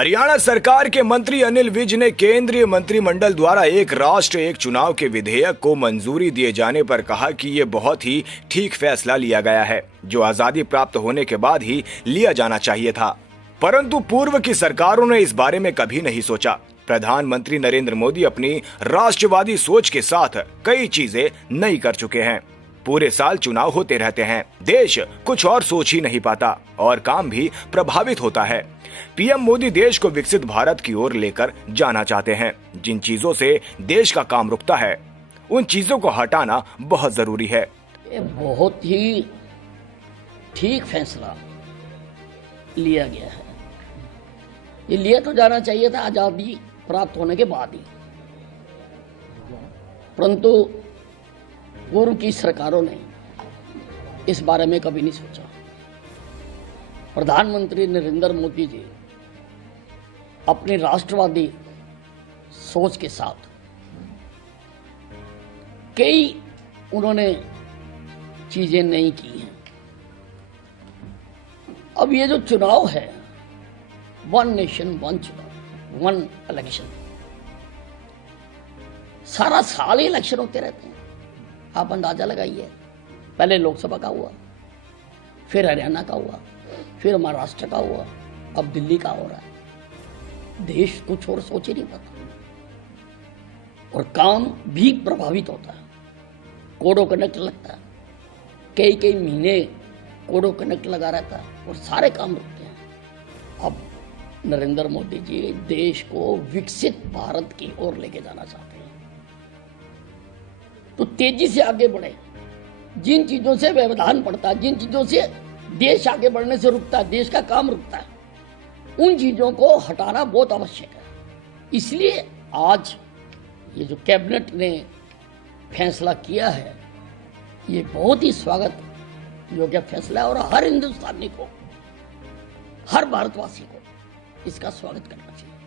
हरियाणा सरकार के मंत्री अनिल विज ने केंद्रीय मंत्रिमंडल द्वारा एक राष्ट्र एक चुनाव के विधेयक को मंजूरी दिए जाने पर कहा कि ये बहुत ही ठीक फैसला लिया गया है, जो आजादी प्राप्त होने के बाद ही लिया जाना चाहिए था। परंतु पूर्व की सरकारों ने इस बारे में कभी नहीं सोचा। प्रधानमंत्री नरेंद्र मोदी अपनी राष्ट्रवादी सोच के साथ कई चीजें नई कर चुके हैं। पूरे साल चुनाव होते रहते हैं, देश कुछ और सोच ही नहीं पाता और काम भी प्रभावित होता है। पीएम मोदी देश को विकसित भारत की ओर लेकर जाना चाहते हैं। जिन चीजों से देश का काम रुकता है, उन चीजों को हटाना बहुत जरूरी है। ये बहुत ही ठीक फैसला लिया गया है। ये लिया तो जाना चाहिए था आजादी प्राप्त होने के बाद ही, परंतु पूर्व की सरकारों ने इस बारे में कभी नहीं सोचा। प्रधानमंत्री नरेंद्र मोदी जी अपनी राष्ट्रवादी सोच के साथ कई उन्होंने चीजें नहीं की हैं। अब ये जो चुनाव है, वन नेशन वन चुनाव, वन इलेक्शन, सारा साल ही इलेक्शन होते रहते हैं। आप अंदाजा लगाइए, पहले लोकसभा का हुआ, फिर हरियाणा का हुआ, फिर महाराष्ट्र का हुआ, अब दिल्ली का हो रहा है। देश कुछ और सोच ही नहीं पाता और काम भी प्रभावित होता है। कोडो कनेक्ट लगता है, कई कई महीने कोडो कनेक्ट लगा रहता है और सारे काम रुकते हैं। अब नरेंद्र मोदी जी देश को विकसित भारत की ओर लेके जाना चाहते हैं, तो तेजी से आगे बढ़े। जिन चीजों से व्यवधान पड़ता है, जिन चीजों से देश आगे बढ़ने से रुकता है, देश का काम रुकता है, उन चीजों को हटाना बहुत आवश्यक है। इसलिए आज ये जो कैबिनेट ने फैसला किया है, ये बहुत ही स्वागत योग्य फैसला है और हर हिंदुस्तानी को, हर भारतवासी को इसका स्वागत करना चाहिए।